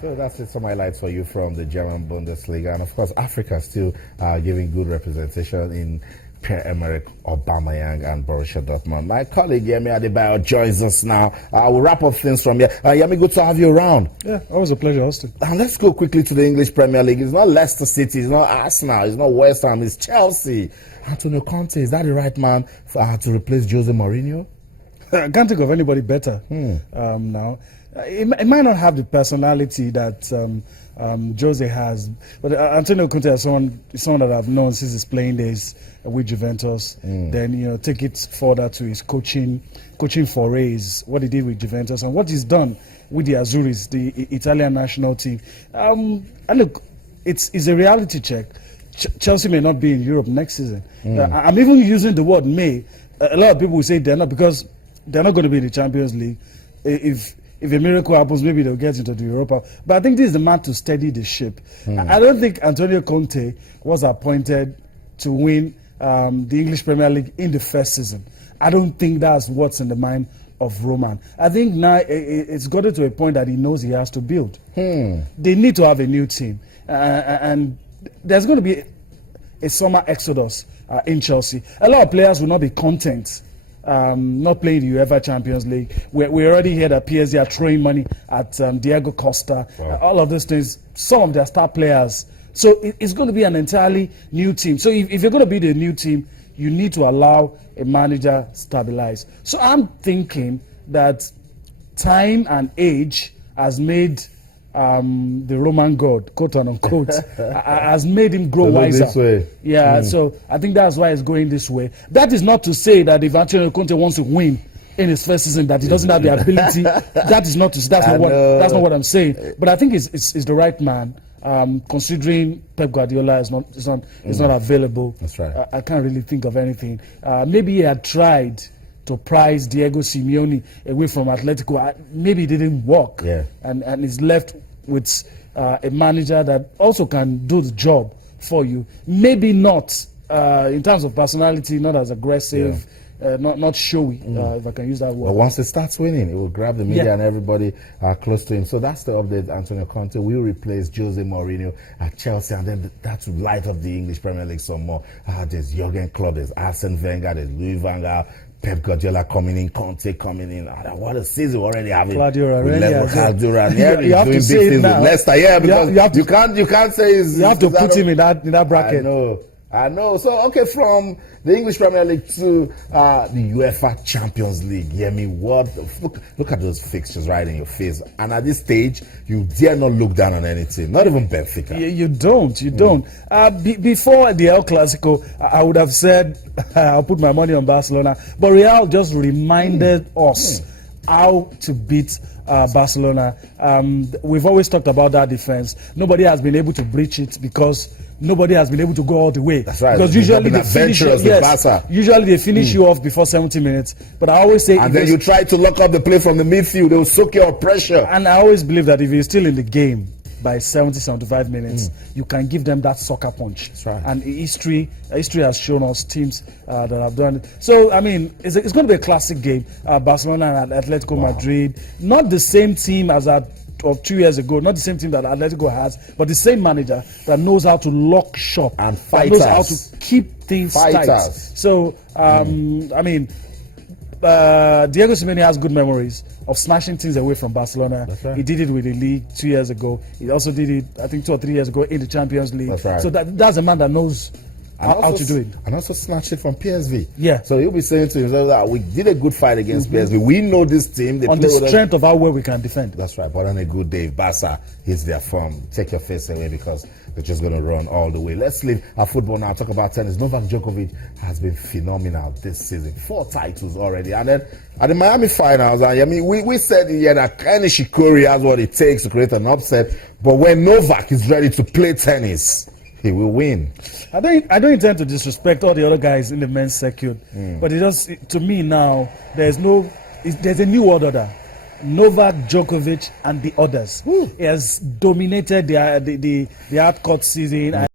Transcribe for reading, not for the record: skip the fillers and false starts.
So that's it. Some highlights for you from the German Bundesliga, and of course, Africa still giving good representation in Pierre-Emerick Aubameyang and Borussia Dortmund. My colleague Yemi Adebayo joins us now. We'll wrap up things from here. Yemi, good to have you around. Yeah, always a pleasure, Austin. And let's go quickly to the English Premier League. It's not Leicester City, it's not Arsenal, it's not West Ham, it's Chelsea. Antonio Conte, is that the right man to replace Jose Mourinho? I can't think of anybody better now. It might not have the personality that Jose has, but Antonio Conte is someone that I've known since his playing days with Juventus. Then take it further to his coaching forays, what he did with Juventus and what he's done with the Azzurris, the Italian national team. And look, it's a reality check. Chelsea may not be in Europe next season. I'm even using the word may. A lot of people will say they're not, because they're not going to be in the Champions League. If a miracle happens, maybe they'll get into the Europa. But I think this is the man to steady the ship. I don't think Antonio Conte was appointed to win the English Premier League in the first season. I don't think that's what's in the mind of Roman. I think now it's gotten to a point that he knows he has to build. They need to have a new team. And there's going to be a summer exodus in Chelsea. A lot of players will not be content not playing the UEFA Champions League. We already hear that PSG are throwing money at Diego Costa. Wow. All of those things, some of their star players. So it's going to be an entirely new team. So if you're going to be the new team, you need to allow a manager stabilize. So I'm thinking that time and age has made the Roman god, quote unquote, has made him grow wiser. This way. Yeah, so I think that's why it's going this way. That is not to say that if Antonio Conte wants to win in his first season, that he doesn't have the ability. That is not to. That's not what I'm saying. But I think it's the right man. Considering Pep Guardiola is not available. That's right. I can't really think of anything. Maybe he had tried to prize Diego Simeone away from Atletico. Maybe it didn't work. Yeah. And he's left with a manager that also can do the job for you. Maybe not in terms of personality, not as aggressive, not showy, if I can use that word. But once it starts winning, it will grab the media and everybody close to him. So that's the update. Antonio Conte will replace Jose Mourinho at Chelsea, and then that will light up the English Premier League some more. There's Jurgen Klopp, there's Arsene Wenger, there's Louis van Gaal, Pep Guardiola coming in, Conte coming in. What a season we're already having. Claudio Ranieri you have doing to say big things now. with Leicester. Yeah, because you can't say you have to put him in that bracket. I know. So, okay, from the English Premier League to the UEFA Champions League. Look at those fixtures right in your face. And at this stage, you dare not look down on anything. Not even Benfica. You don't. Before the El Clasico, I would have said I'll put my money on Barcelona. But Real just reminded us how to beat Barcelona. We've always talked about that defense. Nobody has been able to breach it because nobody has been able to go all the way. That's right. Because usually they finish you off before 70 minutes. But I always say, and then you try to lock up the play from the midfield, they'll soak your pressure. And I always believe that if you're still in the game by 75 minutes, you can give them that soccer punch. That's right. And history has shown us teams that have done it. So, I mean, it's going to be a classic game. Barcelona and Atletico Madrid. Not the same team as of 2 years ago, not the same team that Atletico has, but the same manager that knows how to lock shop and fighters. Knows how to keep things tight. So, I mean, Diego Simeone has good memories of smashing things away from Barcelona. That's right. He did it with the league 2 years ago. He also did it, I think, 2 or 3 years ago in the Champions League. That's right. So that's a man that knows how to do it. And also snatched it from PSV. Yeah. So he'll be saying to himself that we did a good fight against PSV. We know this team. They on the strength of how well we can defend. That's right. But on a good day, Barca hits their form. Take your face away because they're just going to run all the way. Let's leave our football now. Talk about tennis. Novak Djokovic has been phenomenal this season. 4 titles already. And then at the Miami finals, I mean, we said that Kenny Shikori has what it takes to create an upset. But when Novak is ready to play tennis, he will win. I don't intend to disrespect all the other guys in the men's circuit, but to me now, there's a new order. Novak Djokovic and the others. He has dominated the hard court season.